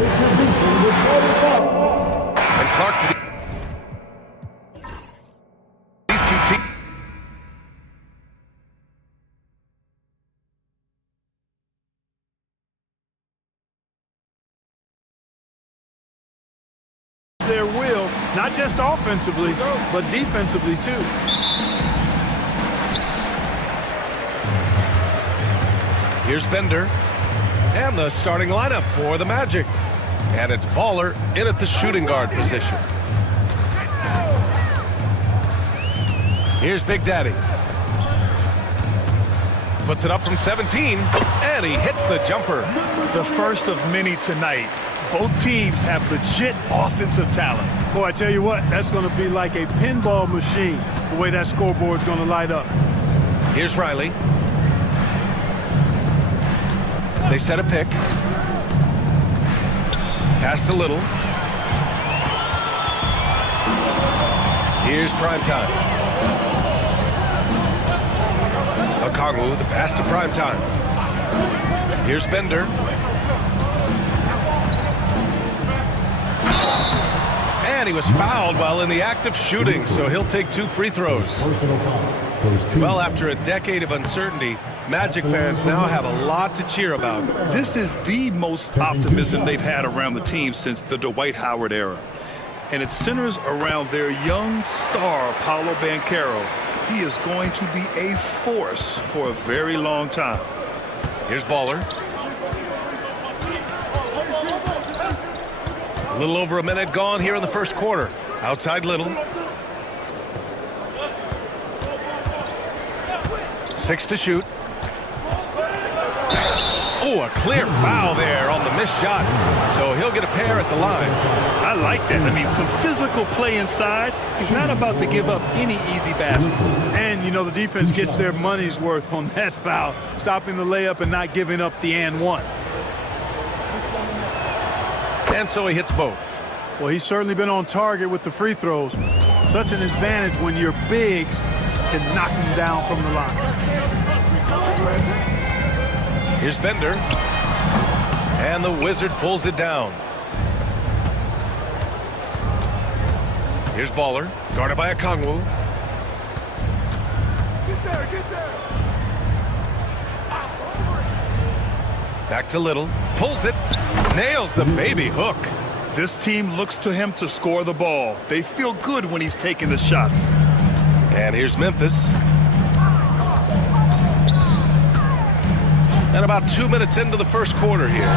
And Clark for these two teams. Their will, not just offensively, but defensively too. Here's Bender. And the starting lineup for the Magic. And it's Baller in at the shooting guard position. Here's Big Daddy. Puts it up from 17, and he hits the jumper. The first of many tonight. Both teams have legit offensive talent. Boy, I tell you what, that's going to be like a pinball machine, the way that scoreboard's going to light up. Here's Riley. They set a pick. Pass to Little. Here's Primetime. Okongwu, the pass to Primetime. Here's Bender. And he was fouled while in the act of shooting, so he'll take 2 free throws. Well, after a decade of uncertainty, Magic fans now have a lot to cheer about. This is the most optimism they've had around the team since the Dwight Howard era. And it centers around their young star, Paolo Banchero. He is going to be a force for a very long time. Here's Baller. A little over a minute gone here in the first quarter. Outside Little. 6 to shoot. Oh, a clear foul there on the missed shot. So he'll get a pair at the line. I like that. I mean, some physical play inside. He's not about to give up any easy baskets. And, you know, the defense gets their money's worth on that foul, stopping the layup and not giving up the and one. And so he hits both. Well, he's certainly been on target with the free throws. Such an advantage when your bigs can knock him down from the line. Here's Bender. And the Wizard pulls it down. Here's Baller, guarded by Okongwu. Get there. Back to Little. Pulls it. Nails the baby hook. This team looks to him to score the ball. They feel good when he's taking the shots. And here's Memphis. And about 2 minutes into the first quarter here.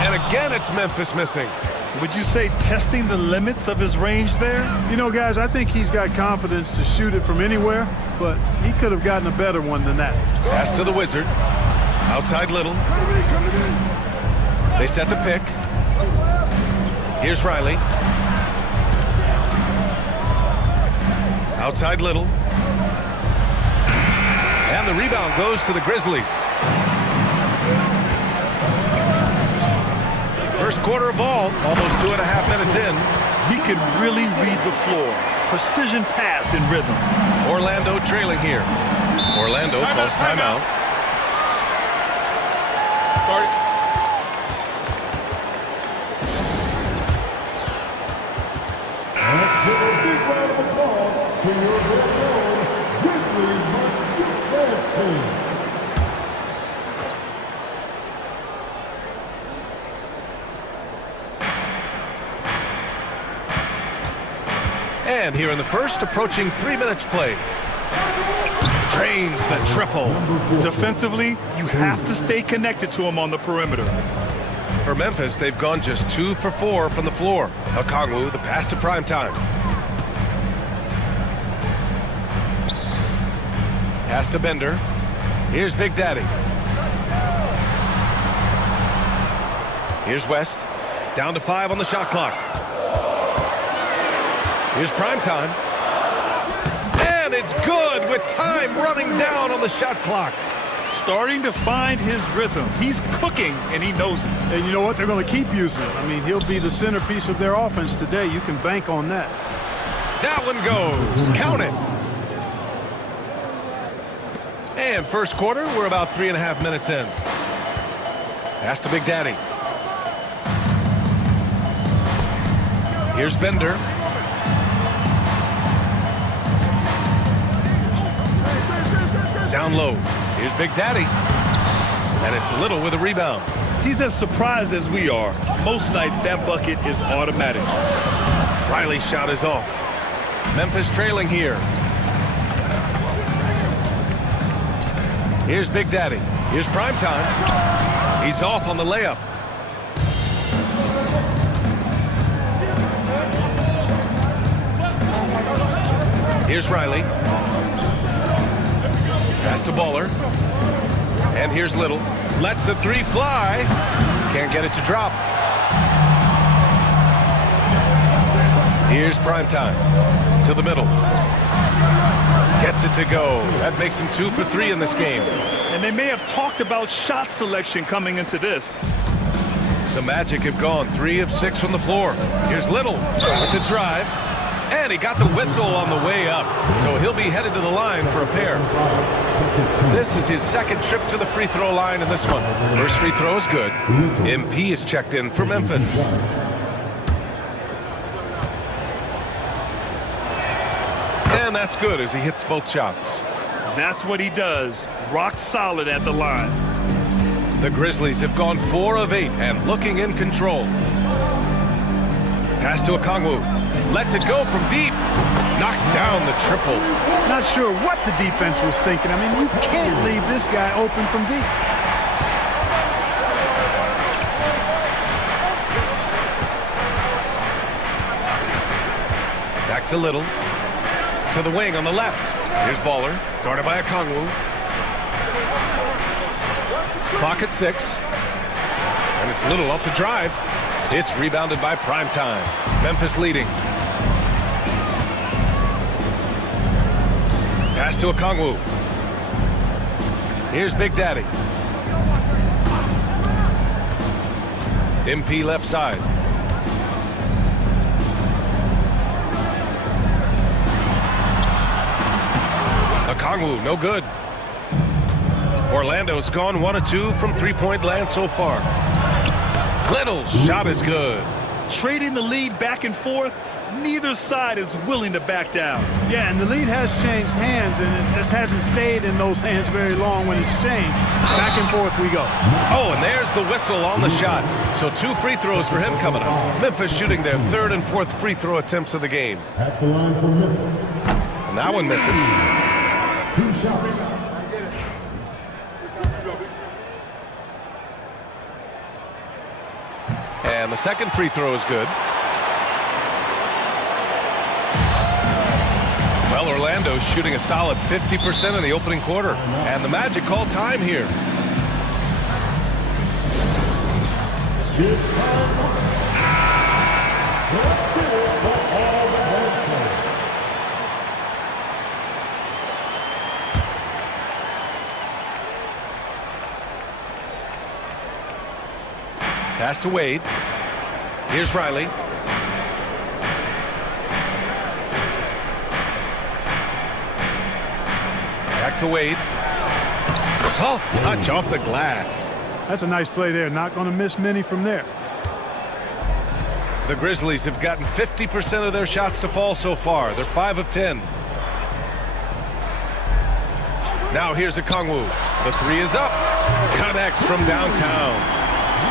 And again, it's Memphis missing. Would you say testing the limits of his range there? You know, guys, I think he's got confidence to shoot it from anywhere, but he could have gotten a better one than that. Pass to the Wizard. Outside Little. They set the pick. Here's Riley. Outside Little. And the rebound goes to the Grizzlies. First quarter of ball, almost 2.5 minutes in. He can really read the floor. Precision pass in rhythm. Orlando trailing here. Orlando calls timeout. And here in the first, approaching 3 minutes played. Drains the triple. Defensively, you have to stay connected to him on the perimeter. For Memphis, they've gone just 2 for 4 from the floor. Okongwu, the pass to Primetime. Pass to Bender. Here's Big Daddy. Here's West. Down to 5 on the shot clock. Here's Primetime. And it's good with time running down on the shot clock. Starting to find his rhythm. He's cooking, and he knows it. And you know what? They're going to keep using him. I mean, he'll be the centerpiece of their offense today. You can bank on that. That one goes. Count it. And first quarter, we're about 3.5 minutes in. Pass to Big Daddy. Here's Bender. Down low. Here's Big Daddy. And it's Little with a rebound. He's as surprised as we are. Most nights, that bucket is automatic. Riley's shot is off. Memphis trailing here. Here's Big Daddy. Here's Primetime. He's off on the layup. Here's Riley. Pass to Baller. And here's Little. Lets the three fly. Can't get it to drop. Here's Primetime. To the middle. Gets it to go. That makes him 2 for 3 in this game. And they may have talked about shot selection coming into this. The Magic have gone 3 of 6 from the floor. Here's Little with the drive. And he got the whistle on the way up. So he'll be headed to the line for a pair. This is his second trip to the free throw line in this one. First free throw is good. MP is checked in for Memphis. And that's good as he hits both shots. That's what he does. Rock solid at the line. The Grizzlies have gone 4 of 8 and looking in control. Pass to Okongwu. Lets it go from deep. Knocks down the triple. Not sure what the defense was thinking. I mean, you can't leave this guy open from deep. Back to Little. To the wing on the left. Here's Baller. Guarded by Okongwu. Clock at 6. And it's Little off the drive. It's rebounded by Primetime. Memphis leading. Pass to Okongwu. Here's Big Daddy. MP left side. Okongwu, no good. Orlando's gone 1 of 2 from three-point land so far. Little's shot is good. Trading the lead back and forth, neither side is willing to back down. Yeah, and the lead has changed hands, and it just hasn't stayed in those hands very long when it's changed. Back and forth we go. Oh, and there's the whistle on the shot. So 2 free throws for him coming up. Memphis shooting their 3rd and 4th free throw attempts of the game. At the line for Memphis. And that one misses. 2 shots. And the second free throw is good. Well, Orlando's shooting a solid 50% in the opening quarter. And the Magic call time here. Pass to Wade. Here's Riley. Back to Wade. Soft touch off the glass. That's a nice play there. Not going to miss many from there. The Grizzlies have gotten 50% of their shots to fall so far. They're 5 of 10. Now here's Okongwu. The 3 is up. Connects from downtown.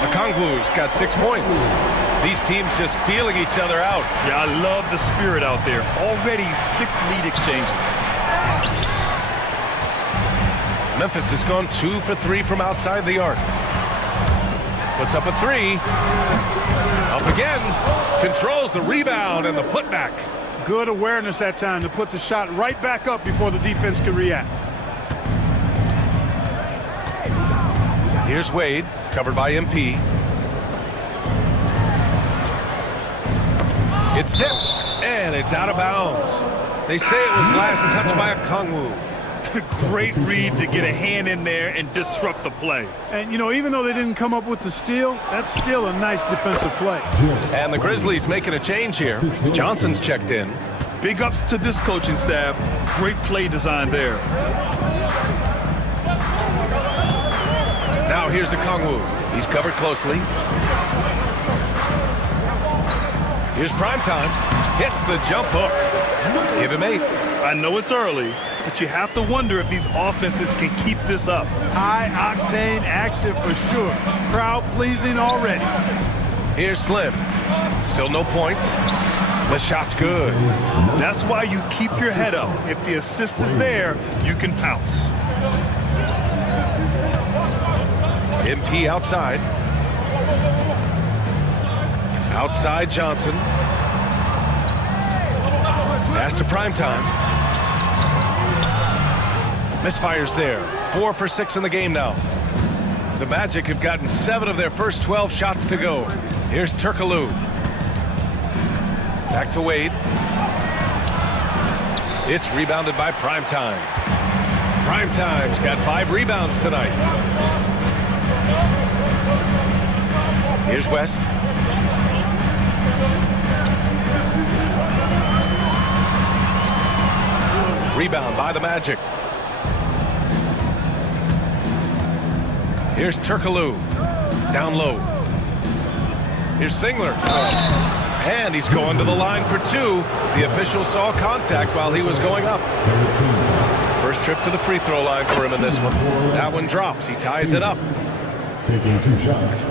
Okongwu's got 6 points. These teams just feeling each other out. Yeah, I love the spirit out there. Already 6 lead exchanges. Memphis has gone 2 for 3 from outside the arc. Puts up a 3. Up again. Controls the rebound and the putback. Good awareness that time to put the shot right back up before the defense could react. Here's Wade, covered by MP. It's tipped, and it's out of bounds. They say it was last touched by Okongwu. Great read to get a hand in there and disrupt the play. And, you know, even though they didn't come up with the steal, that's still a nice defensive play. And the Grizzlies making a change here. Johnson's checked in. Big ups to this coaching staff. Great play design there. Now here's Okongwu. He's covered closely. Here's Primetime. Hits the jump hook. Give him 8. I know it's early, but you have to wonder if these offenses can keep this up. High-octane action for sure. Crowd-pleasing already. Here's Slim. Still no points. The shot's good. That's why you keep your head up. If the assist is there, you can pounce. MP outside. Outside Johnson. Pass to Primetime. Misfires there. 4 for 6 in the game now. The Magic have gotten 7 of their first 12 shots to go. Here's Turkoglu. Back to Wade. It's rebounded by Primetime. Primetime's got 5 rebounds tonight. Here's West. Rebound by the Magic. Here's Turkoglu. Down low. Here's Singler. And he's going to the line for 2. The official saw contact while he was going up. First trip to the free throw line for him in this one. That one drops. He ties it up. Taking 2 shots.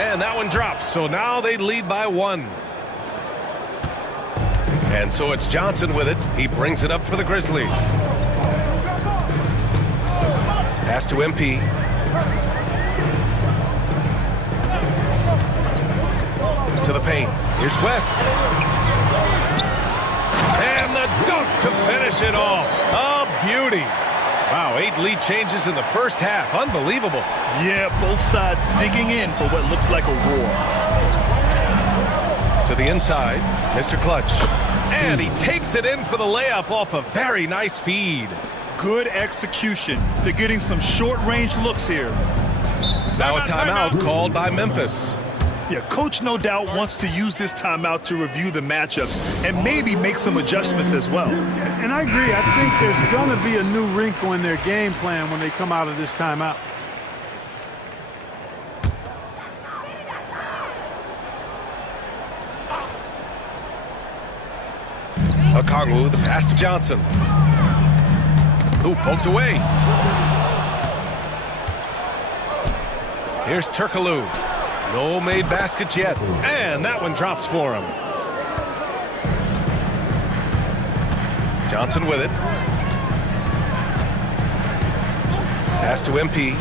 And that one drops. So now they lead by 1. And so it's Johnson with it. He brings it up for the Grizzlies. Pass to MP. To the paint. Here's West. And the dunk to finish it off. A beauty. Wow, 8 lead changes in the first half. Unbelievable. Yeah, both sides digging in for what looks like a war. To the inside, Mr. Clutch. And he takes it in for the layup off a very nice feed. Good execution. They're getting some short-range looks here. Now a timeout called by Memphis. Yeah, coach no doubt wants to use this timeout to review the matchups and maybe make some adjustments as well. And I agree. I think there's going to be a new wrinkle in their game plan when they come out of this timeout. Okongwu, the pass to Johnson. Ooh, poked away. Here's Turkoglu. No made baskets yet. And that one drops for him. Johnson with it. Pass to MP.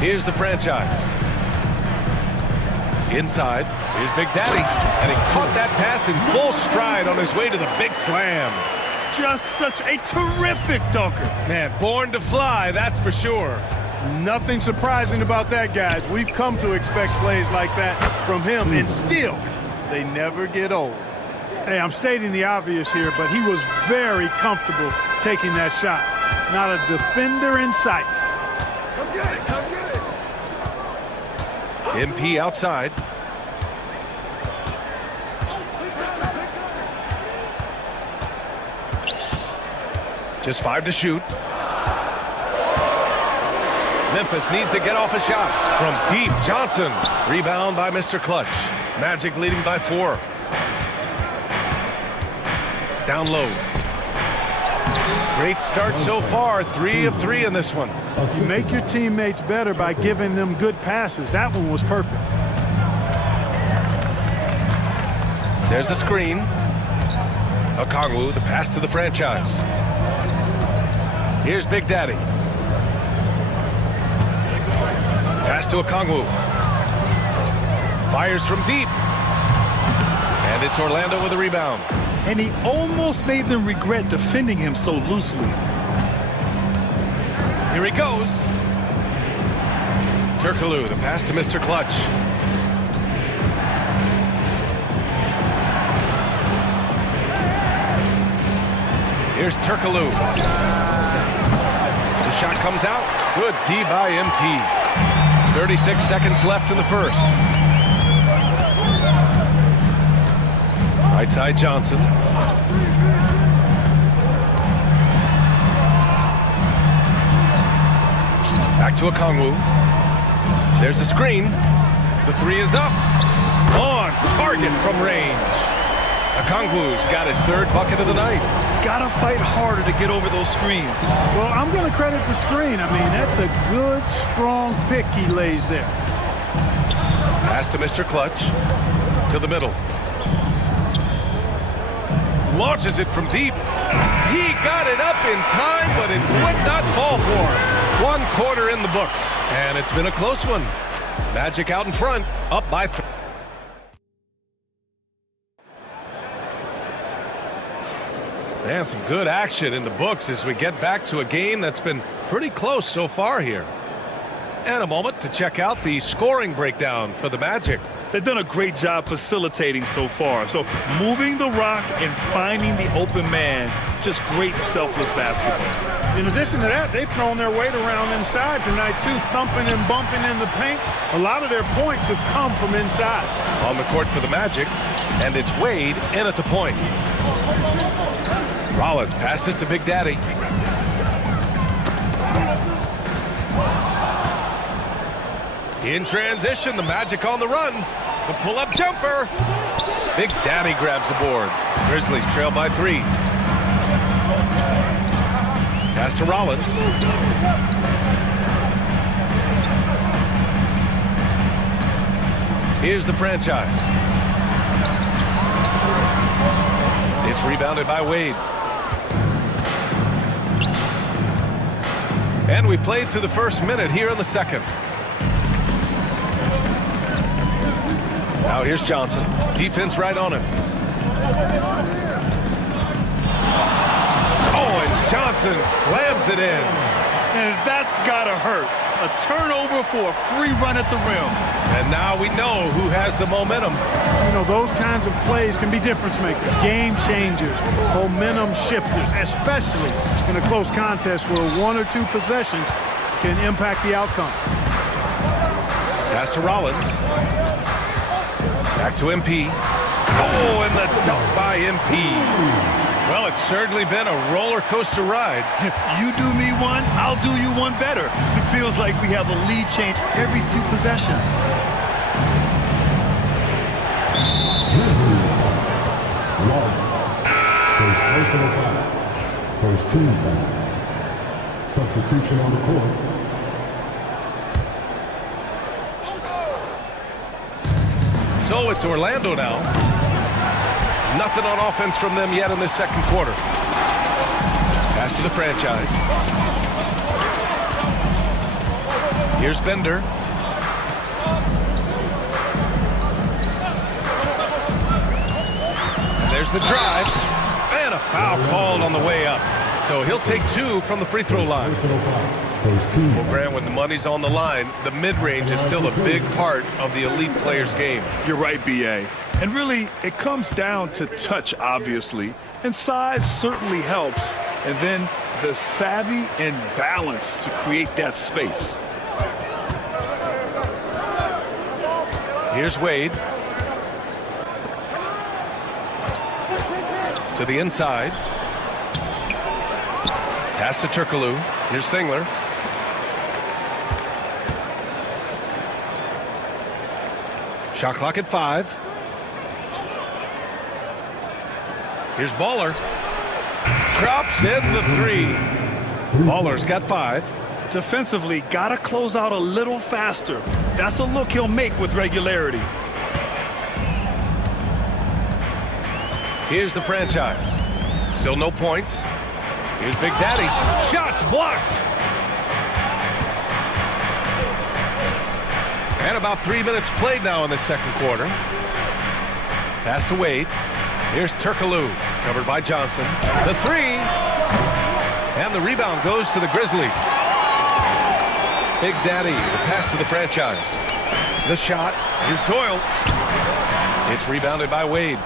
Here's the franchise. Inside. Here's Big Daddy. And he caught that pass in full stride on his way to the big slam. Just such a terrific dunker. Man, born to fly, that's for sure. Nothing surprising about that, guys. We've come to expect plays like that from him, and still, they never get old. Hey, I'm stating the obvious here, but he was very comfortable taking that shot. Not a defender in sight. Come get it, come get it. MP outside. Just 5 to shoot. Memphis needs to get off a shot. From deep, Johnson. Rebound by Mr. Clutch. Magic leading by 4. Down low. Great start so far. 3 of 3 in this one. You make your teammates better by giving them good passes. That one was perfect. There's a screen. Okongwu, the pass to the franchise. Here's Big Daddy. Pass to Okongwu. Fires from deep. And it's Orlando with a rebound. And he almost made them regret defending him so loosely. Here he goes. Turkoglu, the pass to Mr. Clutch. Here's Turkoglu. The shot comes out. Good D by MP. 36 seconds left in the first. Right side Johnson. to Okongwu. There's a screen. The three is up. On target from range. Okongwu's got his third bucket of the night. Gotta fight harder to get over those screens. Well, I'm going to credit the screen. I mean, that's a good, strong pick he lays there. Pass to Mr. Clutch. To the middle. Launches it from deep. He got it up in time, but it would not fall for him. 1 quarter in the books, and it's been a close one. Magic out in front, up by 3. And some good action in the books as we get back to a game that's been pretty close so far here. And a moment to check out the scoring breakdown for the Magic. They've done a great job facilitating so far. So moving the rock and finding the open man, just great selfless basketball. In addition to that, they've thrown their weight around inside tonight, too, thumping and bumping in the paint. A lot of their points have come from inside. On the court for the Magic, and it's Wade in at the point. Rollins passes to Big Daddy. In transition, the Magic on the run. The pull-up jumper. Big Daddy grabs the board. Grizzlies trail by 3. Pass to Rollins. Here's the franchise. It's rebounded by Wade. And we played through the first minute here in the second. Now here's Johnson. Defense right on him. Oh, and Johnson slams it in. And that's gotta hurt. A turnover for a free run at the rim. And now we know who has the momentum. You know, those kinds of plays can be difference makers, game changers, momentum shifters, especially in a close contest where 1 or 2 possessions can impact the outcome. Pass to Rollins. Back to MP. Oh, and the dunk by MP. Well, it's certainly been a roller coaster ride. You do me one, I'll do you one better. It feels like we have a lead change every few possessions. First personal foul. First team foul. Substitution on the court. So it's Orlando now. Nothing on offense from them yet in this second quarter. Pass to the franchise. Here's Bender. And there's the drive. And a foul called on the way up. So he'll take 2 from the free throw line. Well, Grant, when the money's on the line, the mid-range is still a big part of the elite player's game. You're right, B.A. And really, it comes down to touch, obviously. And size certainly helps. And then the savvy and balance to create that space. Here's Wade. To the inside. Pass to Turkoglu. Here's Singler. Shot clock at 5. Here's Baller. Drops in the 3. Baller's got 5. Defensively, got to close out a little faster. That's a look he'll make with regularity. Here's the franchise. Still no points. Here's Big Daddy. Shots blocked. And about 3 minutes played now in the second quarter. Pass to Wade. Here's Turkoglu, covered by Johnson. The 3. And the rebound goes to the Grizzlies. Big Daddy, the pass to the franchise. The shot. Here's Doyle. It's rebounded by Wade.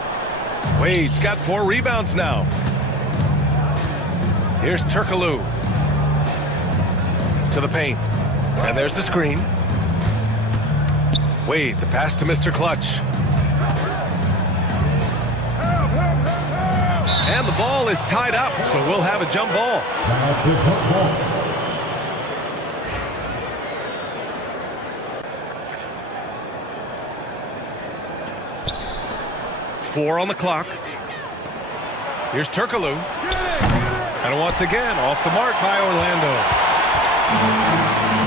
Wade's got 4 rebounds now. Here's Turkoglu. To the paint. And there's the screen. Wade, the pass to Mr. Clutch. And the ball is tied up, so we'll have a jump ball. 4 on the clock. Here's Turkaloo. And once again, off the mark by Orlando.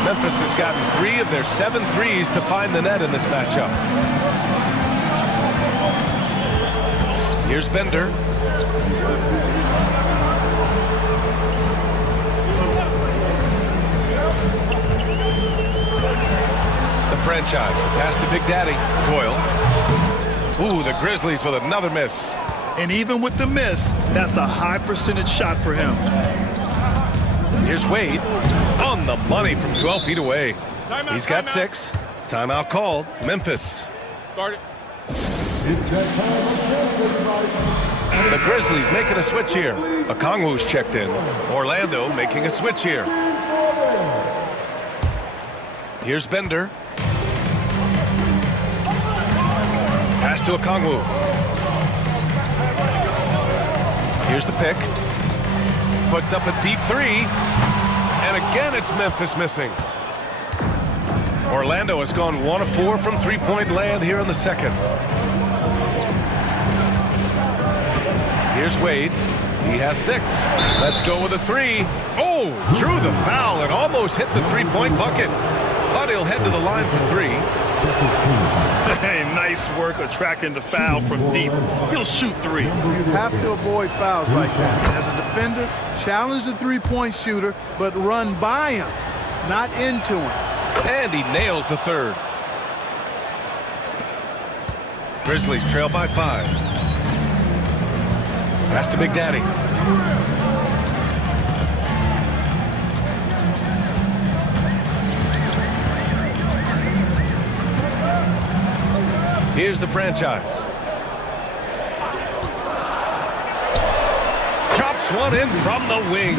Memphis has gotten 3 of their 7 threes to find the net in this matchup. Here's Bender. The franchise, the pass to Big Daddy. Doyle. Ooh, the Grizzlies with another miss. And even with the miss, that's a high percentage shot for him. Here's Wade on the money from 12 feet away. He's got 6. Timeout called. Memphis. Start it. The Grizzlies making a switch here. Okongwu's checked in. Orlando making a switch here. Here's Bender. Pass to Okongwu. Here's the pick. Puts up a deep 3. And again, it's Memphis missing. Orlando has gone 1 of 4 from three-point land here in the second. Here's Wade. He has 6. Let's go with a 3. Oh, drew the foul and almost hit the three-point bucket. But he'll head to the line for 3. Hey, nice work attracting the foul from deep. He'll shoot 3. You have to avoid fouls like that. As a defender, challenge the three-point shooter, but run by him, not into him. And he nails the third. Grizzlies trail by 5. Pass to Big Daddy. Here's the franchise. Drops one in from the wing.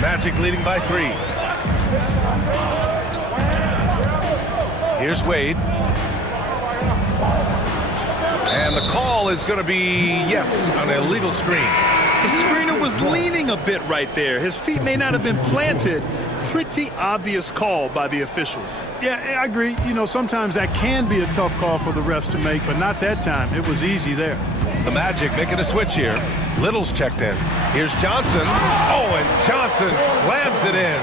Magic leading by 3. Here's Wade. And the call is going to be, yes, an illegal screen. The screener was leaning a bit right there. His feet may not have been planted. Pretty obvious call by the officials. Yeah, I agree. You know, sometimes that can be a tough call for the refs to make, but not that time. It was easy there. The Magic making a switch here. Little's checked in. Here's Johnson. Oh, and Johnson slams it in.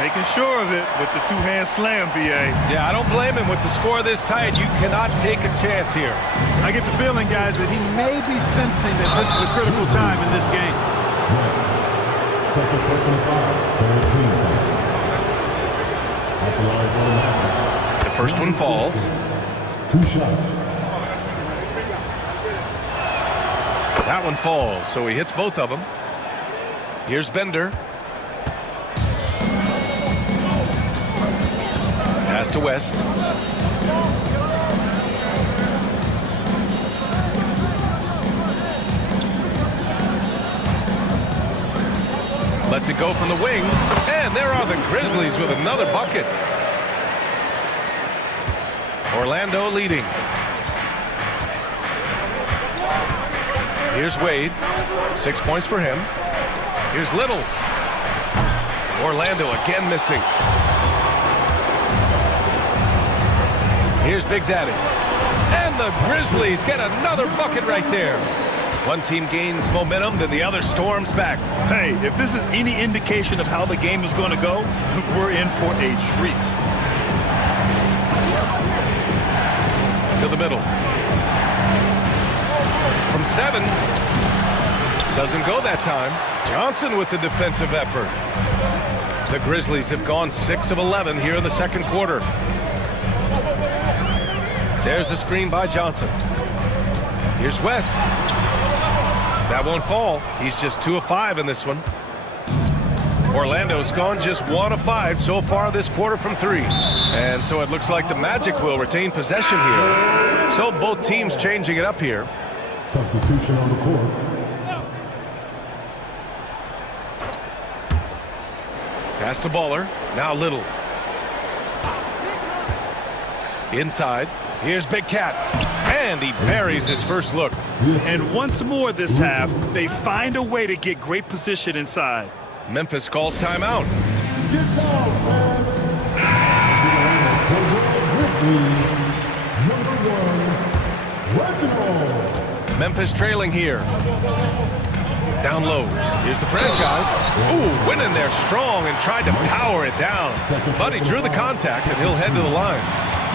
Making sure of it with the two-hand slam, B.A. Yeah, I don't blame him. With the score this tight, you cannot take a chance here. I get the feeling, guys, that he may be sensing that this is a critical time in this game. Second personal foul. 13. At the line for the Magic. The first one falls. 2 shots. That one falls, so he hits both of them. Here's Bender. Pass to West. Lets it go from the wing. And there are the Grizzlies with another bucket. Orlando leading. Here's Wade. 6 points for him. Here's Little. Orlando again missing. Here's Big Daddy. And the Grizzlies get another bucket right there. One team gains momentum, then the other storms back. Hey, if this is any indication of how the game is going to go, we're in for a treat. To the middle. From 7. Doesn't go that time. Johnson with the defensive effort. The Grizzlies have gone 6 of 11 here in the second quarter. There's the screen by Johnson. Here's West. That won't fall. He's just 2 of 5 in this one. Orlando's gone just 1 of 5 so far this quarter from 3. And so it looks like the Magic will retain possession here. So both teams changing it up here. Substitution on the court. Pass to Baller. Now Little. Inside. Here's Big Cat. And he buries his first look. And once more this half, they find a way to get great position inside. Memphis calls timeout. Number 1. Memphis trailing here. Down low. Here's the franchise. Ooh, went in there strong and tried to power it down. But he drew the contact, and he'll head to the line.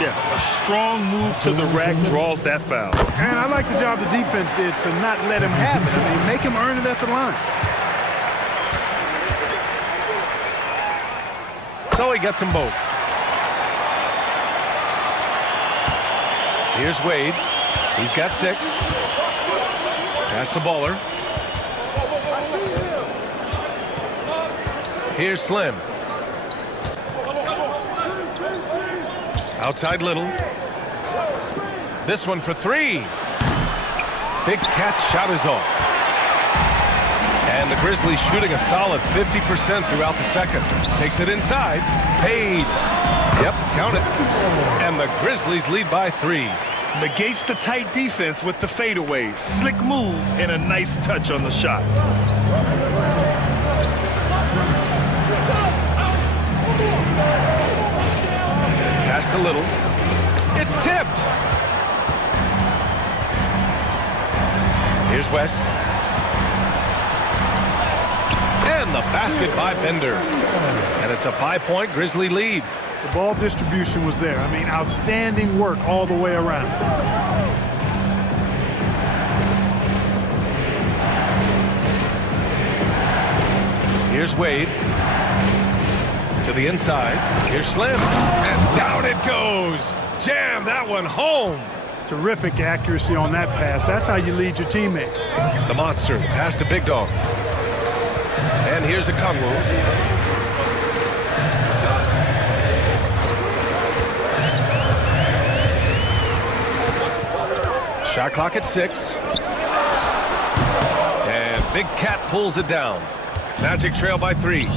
Yeah, a strong move to the rack draws that foul. And I like the job the defense did to not let him have it. I mean, make him earn it at the line. So he gets them both. Here's Wade. He's got 6. Pass to Baller. Here's Slim. Outside Little. This one for 3. Big catch, shot is off. And the Grizzlies shooting a solid 50% throughout the second. Takes it inside. Fades. Yep, count it. And the Grizzlies lead by 3. Negates the tight defense with the fadeaway. Slick move and a nice touch on the shot. Pass to Little. It's tipped. Here's West. And the basket by Bender. And it's a 5-point Grizzly lead. The ball distribution was there. I mean, outstanding work all the way around. Here's Wade. To the inside. Here's Slim. And down it goes. Jam that one home. Terrific accuracy on that pass. That's how you lead your teammate. The monster. Pass to Big Dog. And here's a Kungwu. Shot clock at 6. And Big Cat pulls it down. Magic trail by 3.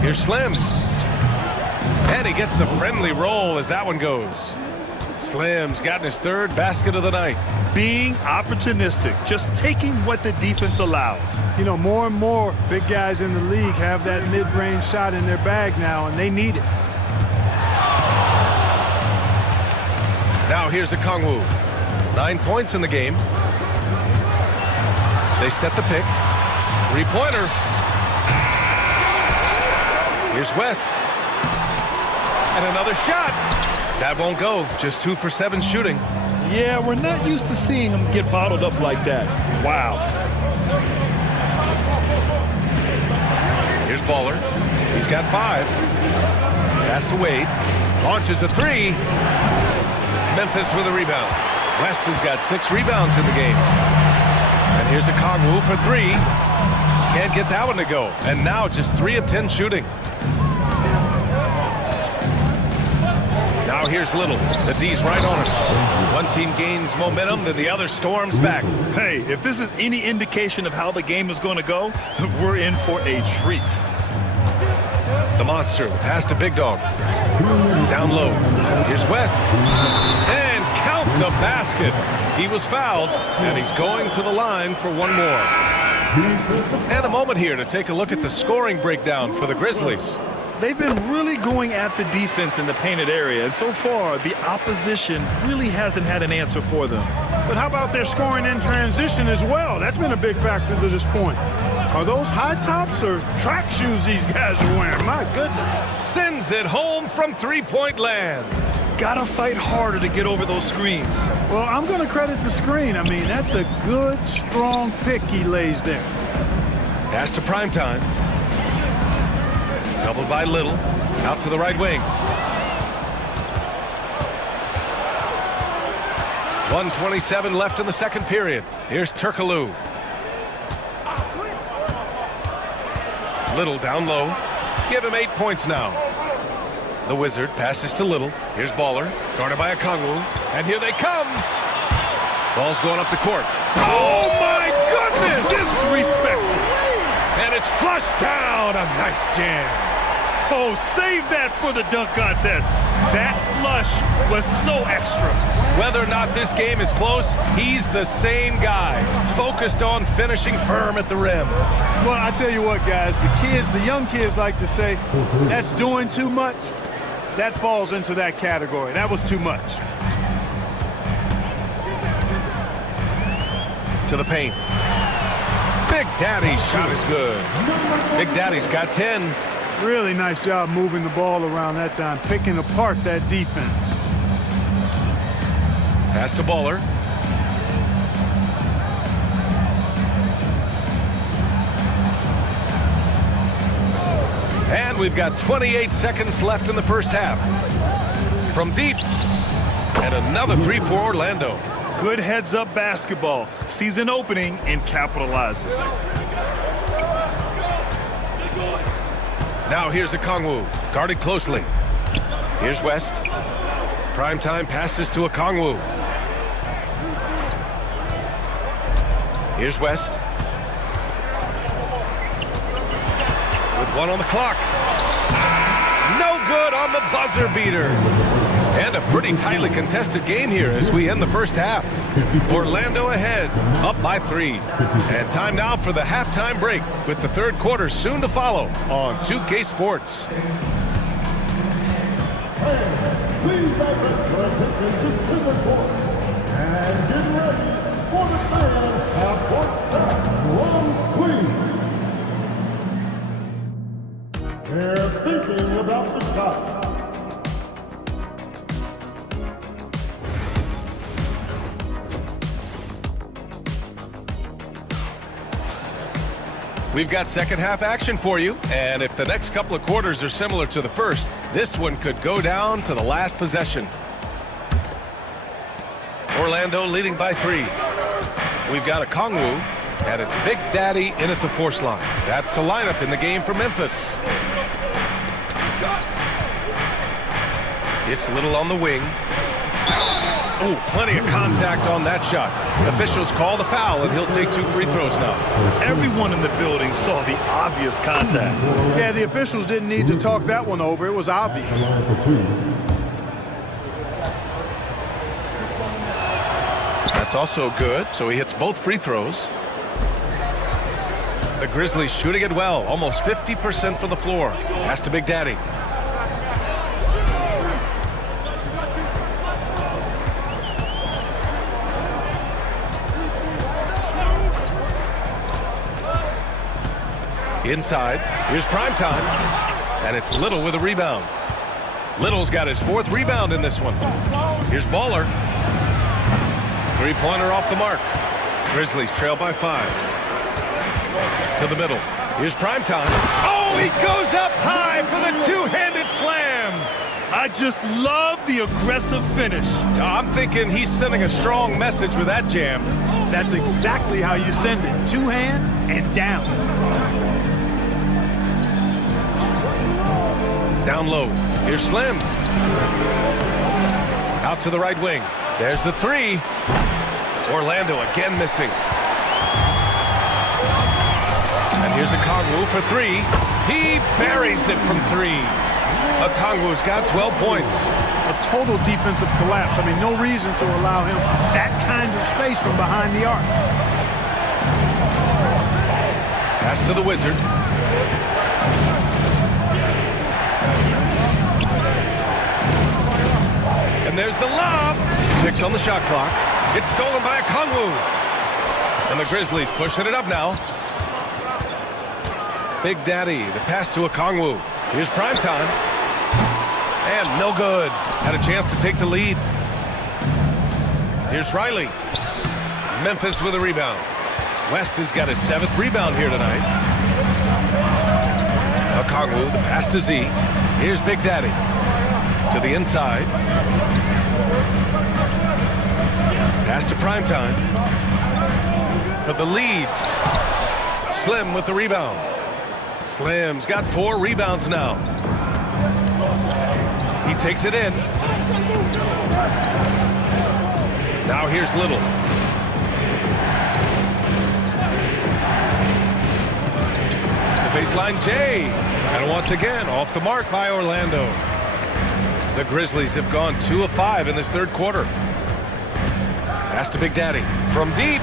Here's Slim. And he gets the friendly roll as that one goes. Slim's gotten his 3rd basket of the night. Being opportunistic, just taking what the defense allows. You know, more and more big guys in the league have that mid-range shot in their bag now, and they need it. Now here's a Kungwu. 9 points in the game. They set the pick. 3-pointer. Here's West. And another shot. That won't go. Just 2 for 7 shooting. Yeah, we're not used to seeing him get bottled up like that. Wow. Here's Baller. He's got 5. Pass to Wade. Launches a 3. Memphis with a rebound. West has got 6 rebounds in the game. And here's a Kongwu for 3. Can't get that one to go. And now just 3 of 10 shooting. Now here's Little. The D's right on it. One team gains momentum, then the other storms back. Hey, if this is any indication of how the game is going to go, we're in for a treat. The monster. Pass to Big Dog. Down low. Here's West. And count the basket. He was fouled, and he's going to the line for one more. And a moment here to take a look at the scoring breakdown for the Grizzlies. They've been really going at the defense in the painted area, and so far, the opposition really hasn't had an answer for them. But how about their scoring in transition as well? That's been a big factor to this point. Are those high tops or track shoes these guys are wearing? My goodness. Sends it home from three-point land. Gotta fight harder to get over those screens. Well, I'm going to credit the screen. I mean, that's a good, strong pick he lays there. Pass to Primetime. Doubled by Little. Out to the right wing. 1:27 left in the second period. Here's Turkoglu. Little down low. Give him 8 points now. The Wizard passes to Little. Here's Baller. Guarded by Okongwu. And here they come. Ball's going up the court. Oh, my goodness! Disrespectful. And it's flushed down. A nice jam. Oh, save that for the dunk contest. That flush was so extra. Whether or not this game is close, he's the same guy. Focused on finishing firm at the rim. Well, I tell you what, guys, the young kids like to say, that's doing too much. That falls into that category. That was too much. To the paint. Big Daddy's shot is good. Big Daddy's got 10. Really nice job moving the ball around that time, picking apart that defense. Pass to Baller. And we've got 28 seconds left in the first half. From deep. And another three for Orlando. Good heads-up basketball. Sees an opening and capitalizes. Now here's Okongwu, guarded closely. Here's West. Primetime passes to Okongwu. Here's West. With 1 on the clock. No good on the buzzer beater. And a pretty tightly contested game here as we end the first half. Orlando ahead, up by 3. And time now for the halftime break with the third quarter soon to follow on 2K Sports. Please direct your attention to center court and get ready for the fan half-court shot from Queen. They're thinking about the shot. We've got second half action for you, and if the next couple of quarters are similar to the first, this one could go down to the last possession. Orlando leading by 3. We've got Okongwu, and it's Big Daddy in at the force line. That's the lineup in the game for Memphis. It's Little on the wing. Oh, plenty of contact on that shot. Officials call the foul, and he'll take 2 free throws now. Everyone in the building saw the obvious contact. Yeah, the officials didn't need to talk that one over. It was obvious. Line for 2. That's also good, so he hits both free throws. The Grizzlies shooting it well, almost 50% from the floor. Pass to Big Daddy. Inside, here's Primetime, and it's Little with a rebound. Little's got his 4th rebound in this one. Here's Baller. Three-pointer off the mark. Grizzlies trail by 5. To the middle. Here's Primetime. Oh, he goes up high for the two-handed slam. I just love the aggressive finish. I'm thinking he's sending a strong message with that jam. That's exactly how you send it. 2 hands and down. Down low. Here's Slim. Out to the right wing. There's the 3. Orlando again missing. And here's Okongwu for 3. He buries it from 3. Okongwu's got 12 points. A total defensive collapse. I mean, no reason to allow him that kind of space from behind the arc. Pass to the Wizard. And there's the lob. 6 on the shot clock. It's stolen by Okongwu. And the Grizzlies pushing it up now. Big Daddy, the pass to Okongwu. Here's Primetime. And no good. Had a chance to take the lead. Here's Riley. Memphis with a rebound. West has got his 7th rebound here tonight. Okongwu, the pass to Z. Here's Big Daddy. To the inside. Pass to Primetime. For the lead. Slim with the rebound. Slim's got 4 rebounds now. He takes it in. Now here's Little. The baseline J. And once again, off the mark by Orlando. The Grizzlies have gone 2 of 5 in this third quarter. Pass to Big Daddy. From deep.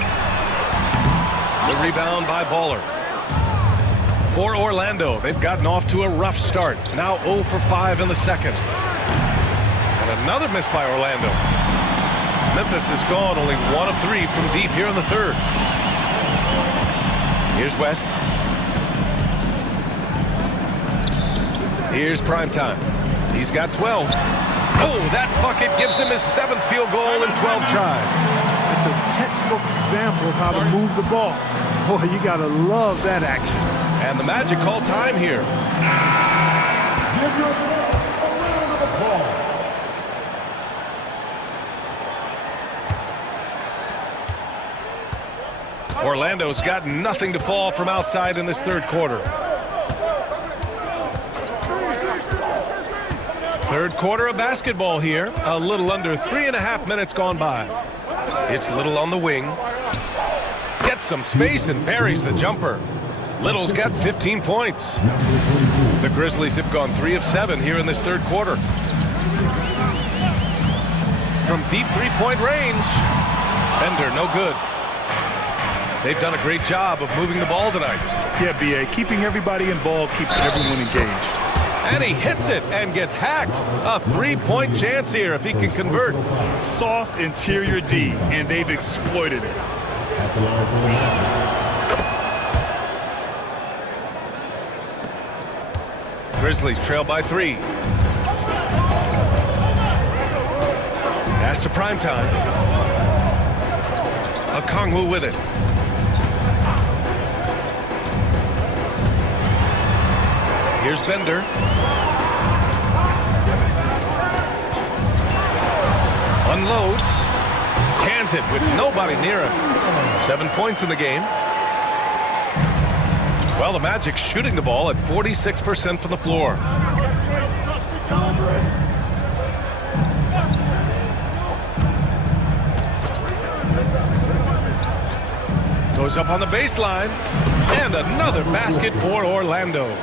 The rebound by Baller. For Orlando, they've gotten off to a rough start. Now 0 for 5 in the second. And another miss by Orlando. Memphis has gone only 1 of 3 from deep here in the third. Here's West. Here's Primetime. He's got 12. Oh, that bucket gives him his 7th field goal in 12 tries. It's a textbook example of how to move the ball. Boy, you got to love that action. And the Magic call time here. Give yourself a round of applause. Orlando's got nothing to fall from outside in this third quarter. Third quarter of basketball here. A little under 3.5 minutes gone by. It's Little on the wing. Gets some space and buries the jumper. Little's got 15 points. The Grizzlies have gone 3 of 7 here in this third quarter. From deep three-point range, Bender, no good. They've done a great job of moving the ball tonight. Yeah, B.A., keeping everybody involved keeps everyone engaged. And he hits it and gets hacked. A 3-point chance here if he can convert. Soft interior D, and they've exploited it. At the line for one. Grizzlies trail by 3. Pass to Primetime. Okongwu with it. Here's Bender. Unloads. Cans it with nobody near him. 7 points in the game. Well, the Magic shooting the ball at 46% from the floor. Goes up on the baseline. And another basket for Orlando.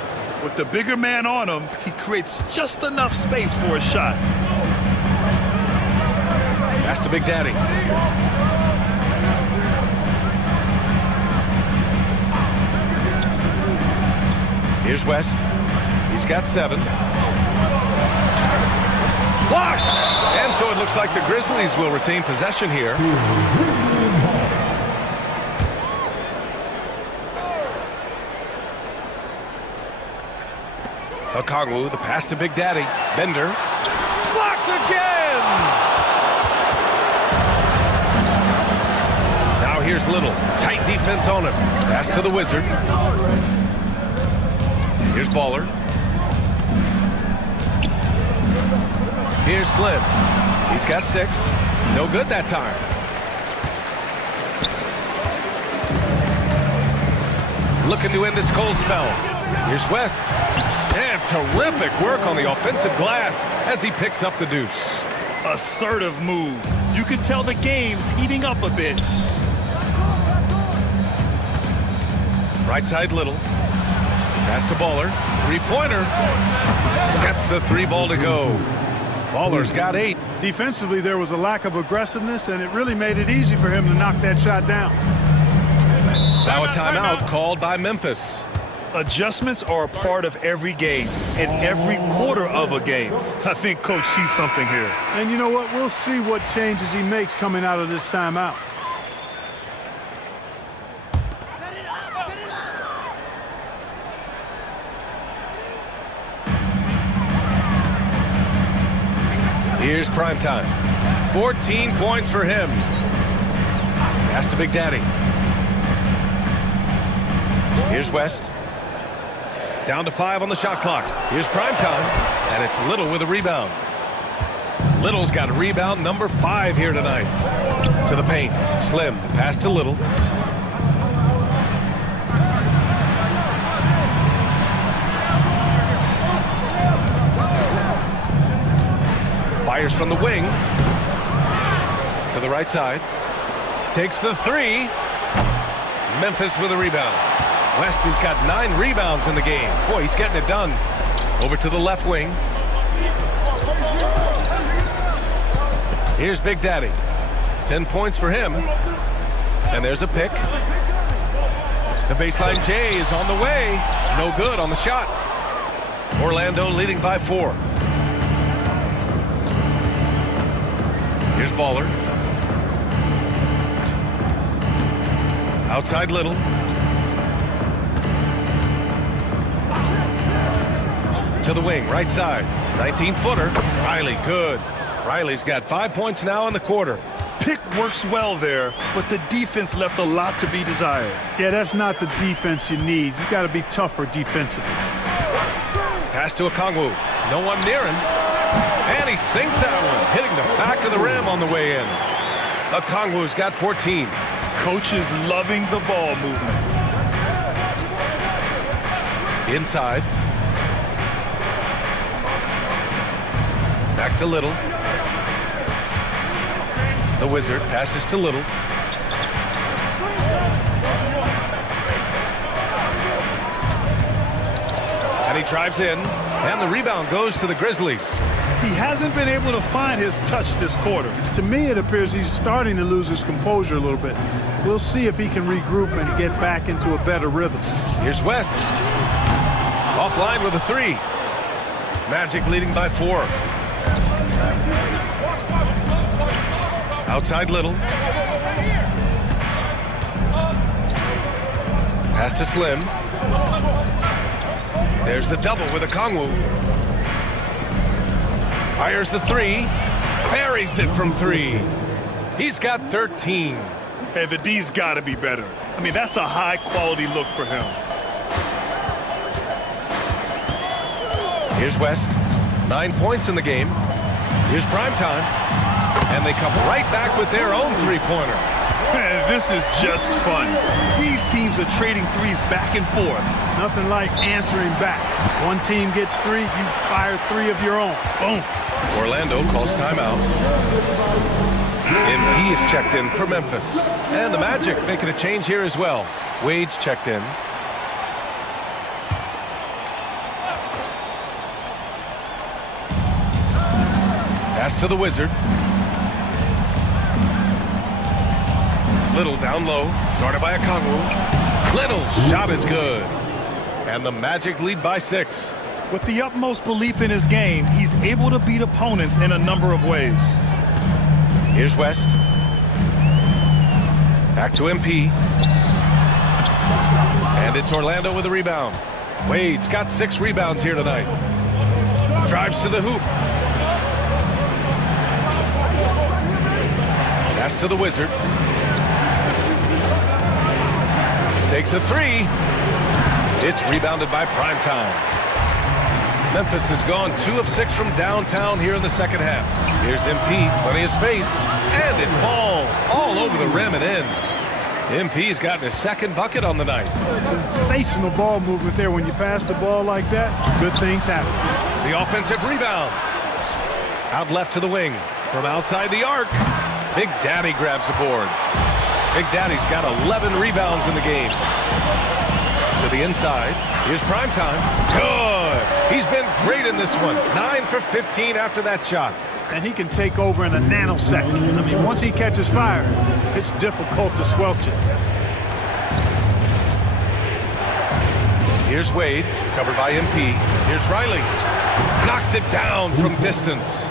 With the bigger man on him, he creates just enough space for a shot. Pass to Big Daddy. Here's West. He's got 7. Blocked! And so it looks like the Grizzlies will retain possession here. Okongwu, the pass to Big Daddy. Bender. Blocked again! Now here's Little. Tight defense on him. Pass to the Wizard. Here's Baller. Here's Slim. He's got 6. No good that time. Looking to end this cold spell. Here's West. And terrific work on the offensive glass as he picks up the deuce. Assertive move. You can tell the game's heating up a bit. Right side Little. Pass to Baller. 3-pointer. Gets the 3 ball to go. Baller's got 8. Defensively, there was a lack of aggressiveness, and it really made it easy for him to knock that shot down. Now a timeout called by Memphis. Adjustments are a part of every game and every quarter of a game. I think Coach sees something here. And you know what? We'll see what changes he makes coming out of this timeout. Here's Primetime. 14 points for him. Pass to Big Daddy. Here's West. Down to 5 on the shot clock. Here's Primetime, and it's Little with a rebound. Little's got a rebound number 5 here tonight. To the paint. Slim, the pass to Little. Fires from the wing. To the right side. Takes the 3. Memphis with a rebound. West has got 9 rebounds in the game. Boy, he's getting it done. Over to the left wing. Here's Big Daddy. 10 points for him. And there's a pick. The baseline J is on the way. No good on the shot. Orlando leading by 4. Here's Baller. Outside Little. To the wing, right side. 19-footer. Riley, good. Riley's got 5 points now in the quarter. Pick works well there, but the defense left a lot to be desired. Yeah, that's not the defense you need. You got to be tougher defensively. Pass to Okongwu. No one near him. And he sinks that one, hitting the back of the rim on the way in. Okongwu's got 14. Coach is loving the ball movement. Inside. Back to Little. The Wizard passes to Little. And he drives in, and the rebound goes to the Grizzlies. He hasn't been able to find his touch this quarter. To me, it appears he's starting to lose his composure a little bit. We'll see if he can regroup and get back into a better rhythm. Here's West. Offline with a 3. Magic leading by 4. Outside Little. Pass to Slim. There's the double with Okongwu. Fires the 3. Buries it from 3. He's got 13. Hey, the D's got to be better. I mean, that's a high-quality look for him. Here's West. 9 points in the game. Here's primetime. And they come right back with their own three-pointer. Man, this is just fun. These teams are trading threes back and forth. Nothing like answering back. One team gets 3, you fire 3 of your own. Boom. Orlando calls timeout. MP is checked in for Memphis. And the Magic making a change here as well. Wade's checked in. Pass to the Wizard. Little down low, guarded by Okongwu. Little's shot is good. And the Magic lead by 6. With the utmost belief in his game, he's able to beat opponents in a number of ways. Here's West. Back to MP. And it's Orlando with a rebound. Wade's got 6 rebounds here tonight. Drives to the hoop. Pass to the Wizard. Takes a 3. It's rebounded by Primetime. Memphis has gone 2 of 6 from downtown here in the second half. Here's MP, plenty of space, and it falls all over the rim and in. MP's gotten his second bucket on the night. Sensational ball movement there. When you pass the ball like that, good things happen. The offensive rebound. Out left to the wing. From outside the arc, Big Daddy grabs a board. Big Daddy's got 11 rebounds in the game. To the inside. Here's Primetime. Good. He's been great in this one. 9 for 15 after that shot. And he can take over in a nanosecond. I mean, once he catches fire, it's difficult to squelch it. Here's Wade, covered by MP. Here's Riley. Knocks it down from distance.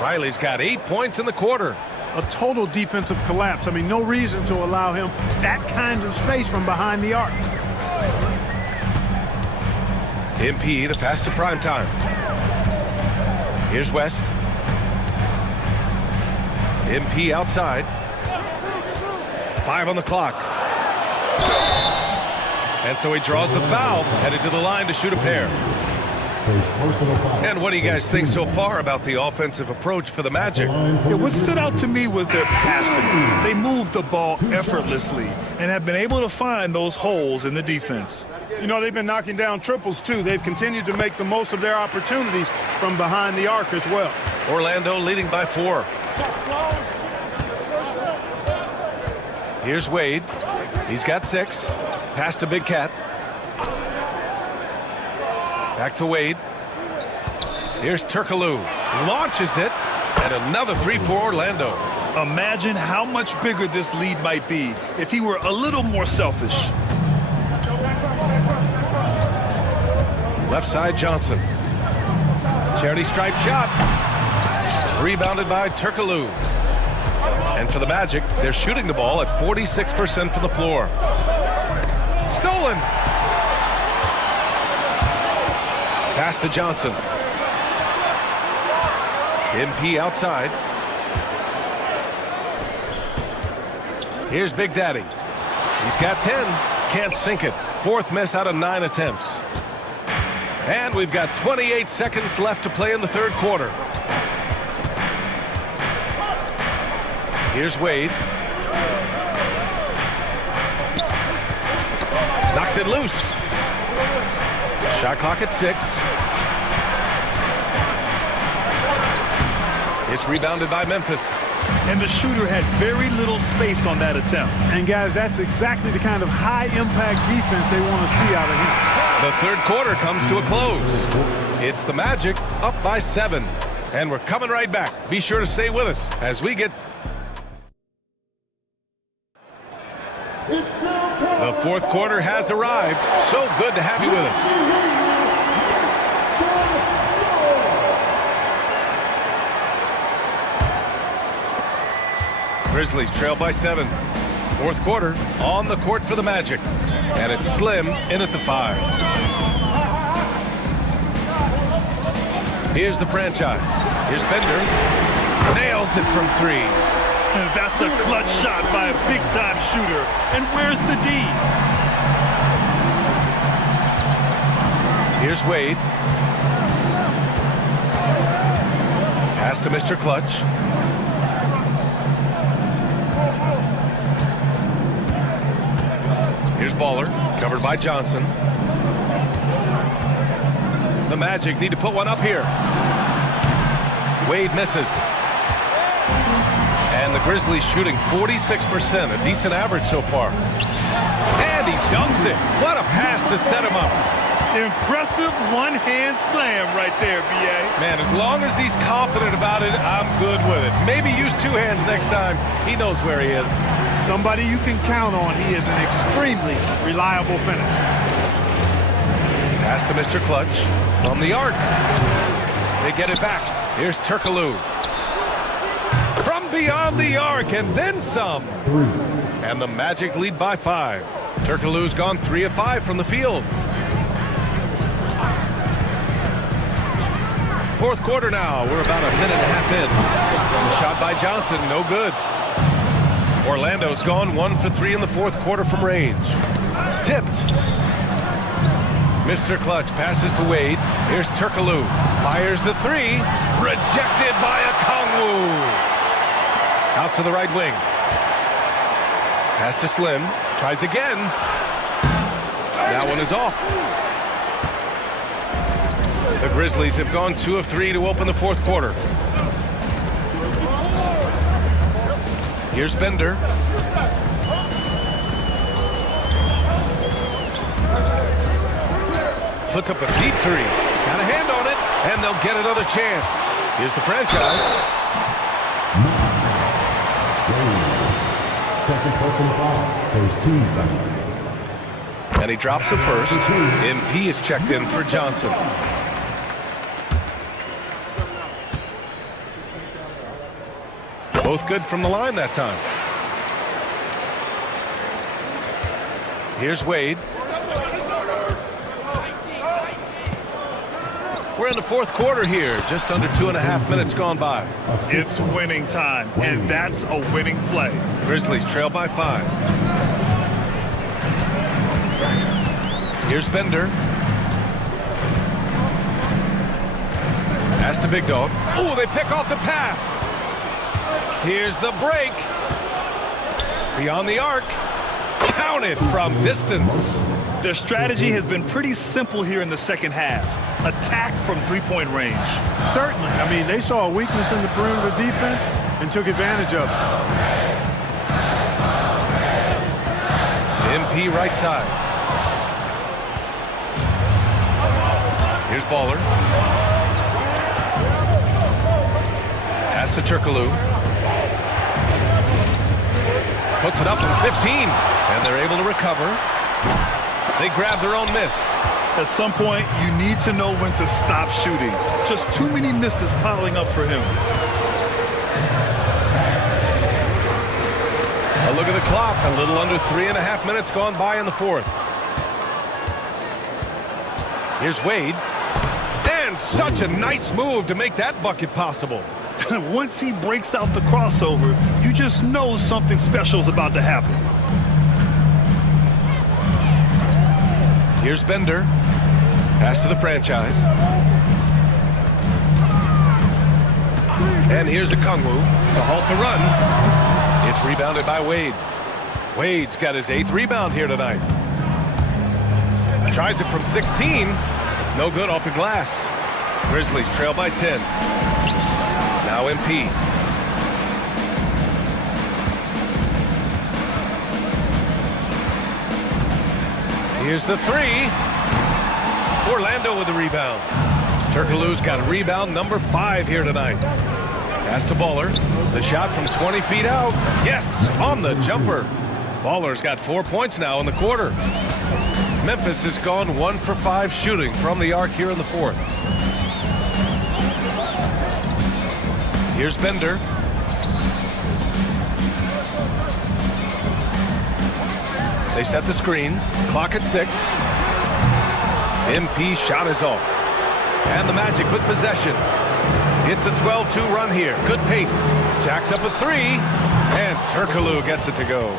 Riley's got 8 points in the quarter. A total defensive collapse. I mean, no reason to allow him that kind of space from behind the arc. MP, the pass to Primetime. Here's West. MP outside. 5 on the clock. And so he draws the foul, headed to the line to shoot a pair. And what do you guys think so far about the offensive approach for the Magic? Yeah, what stood out to me was their passing. They moved the ball effortlessly and have been able to find those holes in the defense. You know, they've been knocking down triples, too. They've continued to make the most of their opportunities from behind the arc as well. Orlando leading by 4. Here's Wade. He's got 6. Pass to Big Cat. Back to Wade. Here's Turkoglu. Launches it. And another 3 for Orlando. Imagine how much bigger this lead might be if he were a little more selfish. Left side, Johnson. Charity stripe shot. Rebounded by Turkoglu. And for the Magic, they're shooting the ball at 46% from the floor. Stolen. Pass to Johnson. MP outside. Here's Big Daddy. He's got 10. Can't sink it. Fourth miss out of 9 attempts. And we've got 28 seconds left to play in the third quarter. Here's Wade. Knocks it loose. Shot clock at 6. It's rebounded by Memphis. And the shooter had very little space on that attempt. And guys, that's exactly the kind of high-impact defense they want to see out of him. The third quarter comes to a close. It's the Magic up by 7. And we're coming right back. Be sure to stay with us as we get... The fourth quarter has arrived. So good to have you with us. Grizzlies trail by 7. Fourth quarter on the court for the Magic. And it's Slim in at the 5. Here's the franchise. Here's Bender. Nails it from 3. And that's a clutch shot by a big-time shooter. And where's the D? Here's Wade. Pass to Mr. Clutch. Here's Baller, covered by Johnson. The Magic need to put one up here. Wade misses. And the Grizzlies shooting 46%, a decent average so far. And he dunks it. What a pass to set him up. Impressive one-hand slam right there, B.A. Man, as long as he's confident about it, I'm good with it. Maybe use 2 hands next time. He knows where he is. Somebody you can count on. He is an extremely reliable finisher. Pass to Mr. Clutch from the arc. They get it back. Here's Turkoglu. From beyond the arc and then some. And the Magic lead by 5. Turkoglu's gone 3 of 5 from the field. Fourth quarter now. We're about a minute and a half in. The shot by Johnson, no good. Orlando's gone 1 for 3 in the fourth quarter from range. Tipped. Mr. Clutch passes to Wade. Here's Turkoglu. Fires the 3. Rejected by Okongwu. Out to the right wing. Pass to Slim. Tries again. That one is off. The Grizzlies have gone 2 of 3 to open the fourth quarter. Here's Bender. Puts up a deep 3. Got a hand on it, and they'll get another chance. Here's the franchise. Second personal foul. First team foul. And he drops the first. MP is checked in for Johnson. Both good from the line that time. Here's Wade. We're in the fourth quarter here. Just under 2.5 minutes gone by. It's winning time, and that's a winning play. Grizzlies trail by 5. Here's Bender. Pass to Big Dog. Oh, they pick off the pass. Here's the break. Beyond the arc. Counted from distance. Their strategy has been pretty simple here in the second half. Attack from three-point range. Certainly. I mean, they saw a weakness in the perimeter defense and took advantage of it. MP right side. Here's Baller. Pass to Turkoglu. Puts it up from 15, and they're able to recover. They grab their own miss. At some point, you need to know when to stop shooting. Just too many misses piling up for him. A look at the clock. A little under 3.5 minutes gone by in the fourth. Here's Wade. And such a nice move to make that bucket possible. Once he breaks out the crossover, you just know something special is about to happen. Here's Bender. Pass to the franchise. And here's a Kungwu to halt the run. It's rebounded by Wade. Wade's got his 8th rebound here tonight. Tries it from 16. No good off the glass. Grizzlies trail by 10. Now MP. Here's the 3. Orlando with the rebound. Turkoglu's got a rebound number 5 here tonight. Pass to Baller. The shot from 20 feet out. Yes, on the jumper. Baller's got 4 points now in the quarter. Memphis has gone 1 for 5 shooting from the arc here in the 4th. Here's Bender. They set the screen. Clock at 6. MP shot is off. And the Magic with possession. It's a 12-2 run here. Good pace. Jacks up a 3. And Turkoglu gets it to go.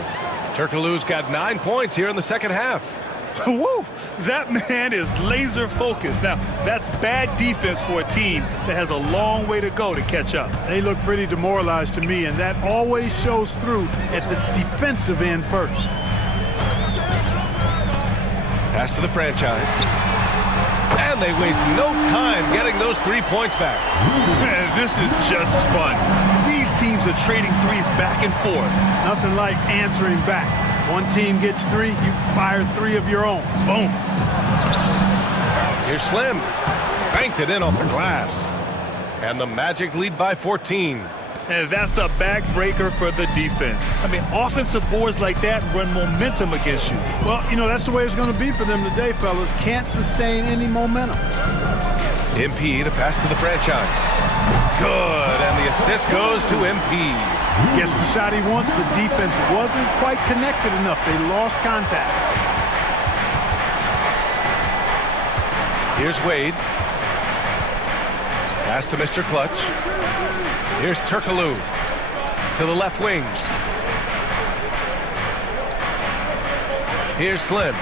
Turkoglu's got 9 points here in the second half. Woo! That man is laser focused. Now, that's bad defense for a team that has a long way to go to catch up. They look pretty demoralized to me, and that always shows through at the defensive end first. Pass to the franchise. And they waste no time getting those 3 points back. Man, this is just fun. These teams are trading threes back and forth. Nothing like answering back. One team gets 3, you fire 3 of your own. Boom. Here's Slim. Banked it in off the glass. And the Magic lead by 14. And that's a backbreaker for the defense. I mean, offensive boards like that run momentum against you. Well, you know, that's the way it's going to be for them today, fellas. Can't sustain any momentum. MP, the pass to the franchise. Good, and the assist goes to MP. Gets the shot he wants. The defense wasn't quite connected enough. They lost contact. Here's Wade. Pass to Mr. Clutch. Here's Turkoglu to the left wing. Here's Slim.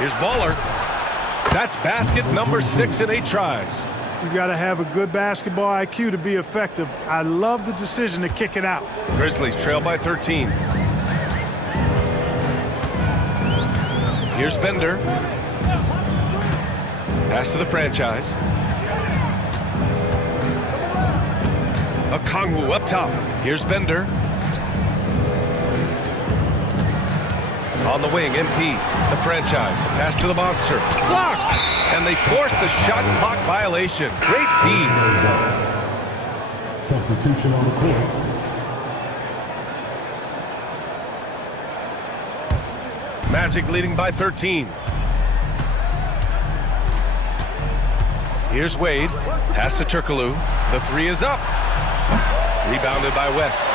Here's Baller. That's basket number 6 in 8 tries. You got to have a good basketball IQ to be effective. I love the decision to kick it out. Grizzlies trail by 13. Here's Bender. Pass to the franchise. A Kungwu up top. Here's Bender. On the wing, MP, the franchise. The pass to the monster. Blocked! And they forced the shot clock violation. Great D. Substitution on the court. Magic leading by 13. Here's Wade. Pass to Turkoglu. The 3 is up. Rebounded by West.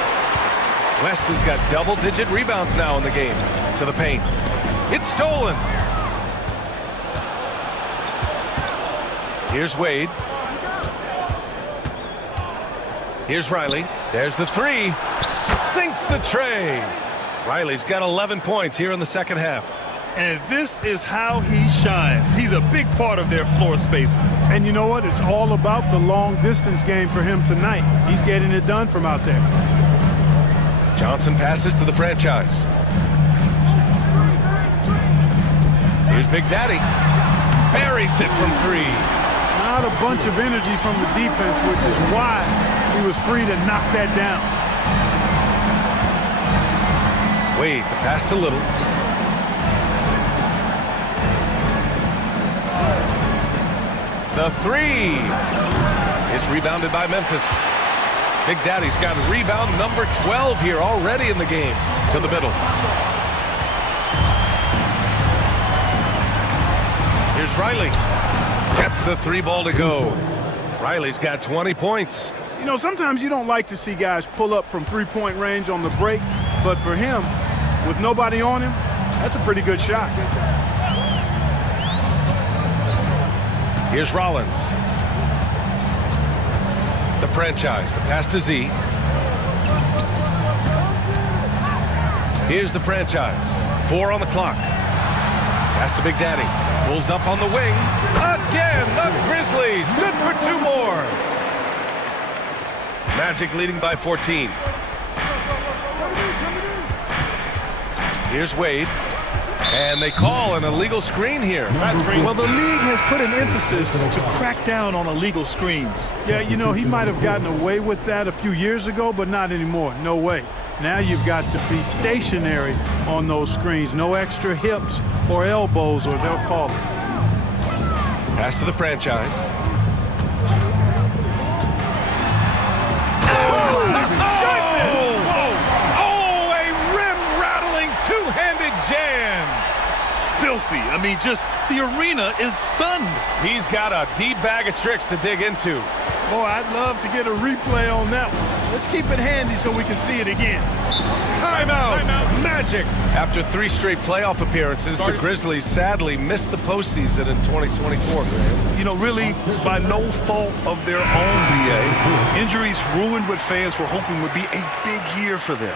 West has got double-digit rebounds now in the game. To the paint. It's stolen. Here's Wade. Here's Riley. There's the 3. Sinks the tray. Riley's got 11 points here in the second half. And this is how he shines. He's a big part of their floor spacing. And you know what? It's all about the long-distance game for him tonight. He's getting it done from out there. Johnson passes to the franchise. Here's Big Daddy. Buries it from 3. Not a bunch of energy from the defense, which is why he was free to knock that down. Wade, the pass to Little. The 3. It's rebounded by Memphis. Big Daddy's got rebound number 12 here already in the game. To the middle. Here's Riley. Gets the 3 ball to go. Riley's got 20 points. You know, sometimes you don't like to see guys pull up from 3-point range on the break, but for him, with nobody on him, That's a pretty good shot. Here's Rollins. The franchise, the pass to Z. Here's the franchise. 4 on the clock. Pass to Big Daddy. Pulls up on the wing. Again, the Grizzlies. Good for 2 more. Magic leading by 14. Here's Wade. And they call an illegal screen here. Well, the league has put an emphasis to crack down on illegal screens. Yeah, you know, he might have gotten away with that a few years ago, but not anymore. No way. Now you've got to be stationary on those screens. No extra hips or elbows, or they'll call it. Pass to the franchise. Oh, a rim-rattling two-handed jam. Filthy. I mean, just the arena is stunned. He's got a deep bag of tricks to dig into. Boy, I'd love to get a replay on that one. Let's keep it handy so we can see it again. Timeout. Magic. After 3 straight playoff appearances, the Grizzlies sadly missed the postseason in 2024, Graham. You know, really, by no fault of their own, BA. Injuries ruined what fans were hoping would be a big year for them.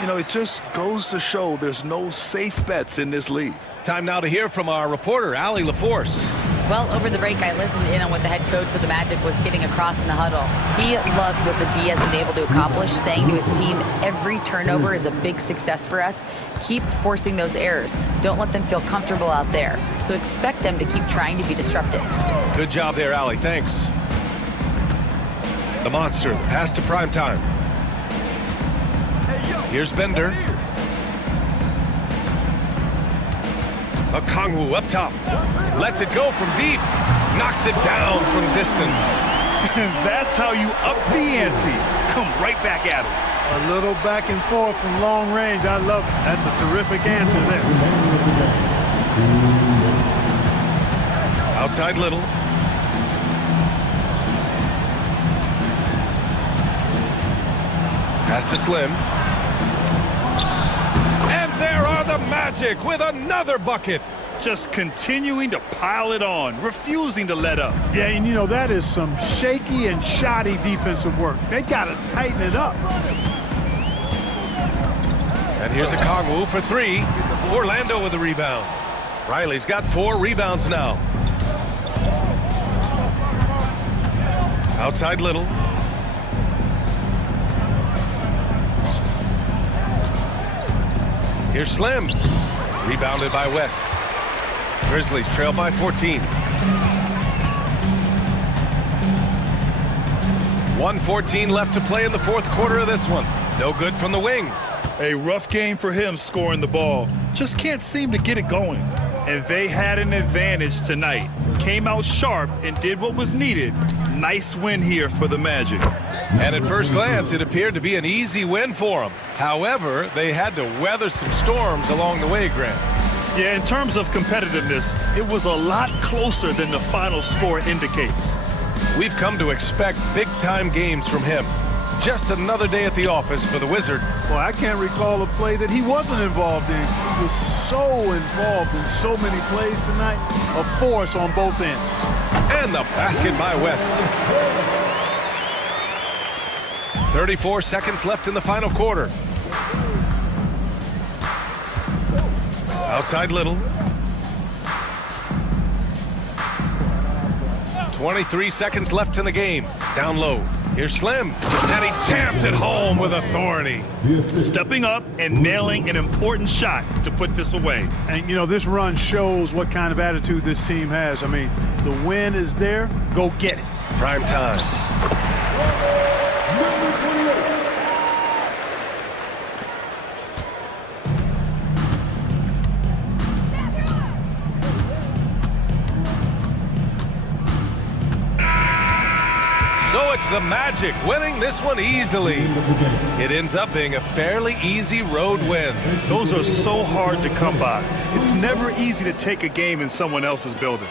You know, it just goes to show there's no safe bets in this league. Time now to hear from our reporter, Allie LaForce. Well, over the break, I listened in on what the head coach for the Magic was getting across in the huddle. He loves what the D has been able to accomplish, saying to his team, every turnover is a big success for us. Keep forcing those errors. Don't let them feel comfortable out there. So expect them to keep trying to be disruptive. Good job there, Allie. Thanks. The monster, the pass to primetime. Here's Bender. Okongwu up top. Lets it go from deep. Knocks it down from distance. That's how you up the ante. Come right back at him. A little back and forth from long range. I love it. That's a terrific answer there. Outside Little. Pass to Slim. And there are the Magic with another bucket. Just continuing to pile it on, refusing to let up. Yeah, and you know, that is some shaky and shoddy defensive work. They got to tighten it up. And here's a Okongwu for 3. Orlando with the rebound. Riley's got 4 rebounds now. Outside Little. Here's Slim. Rebounded by West. Grizzlies trail by 14. 1:14 left to play in the 4th quarter of this one. No good from the wing. A rough game for him scoring the ball. Just can't seem to get it going. And they had an advantage tonight. Came out sharp and did what was needed. Nice win here for the Magic. And at first glance, it appeared to be an easy win for them. However, they had to weather some storms along the way, Grant. Yeah, in terms of competitiveness, it was a lot closer than the final score indicates. We've come to expect big-time games from him. Just another day at the office for the Wizard. Well, I can't recall a play that he wasn't involved in. He was so involved in so many plays tonight. A force on both ends. And the basket by West. 34 seconds left in the final quarter. Outside Little. 23 seconds left in the game. Down low. Here's Slim. And he jams it home with authority. Stepping up and nailing an important shot to put this away. And, you know, this run shows what kind of attitude this team has. I mean, the win is there. Go get it. Prime time. So it's the Magic winning this one easily. It ends up being a fairly easy road win. Those are so hard to come by. It's never easy to take a game in someone else's building.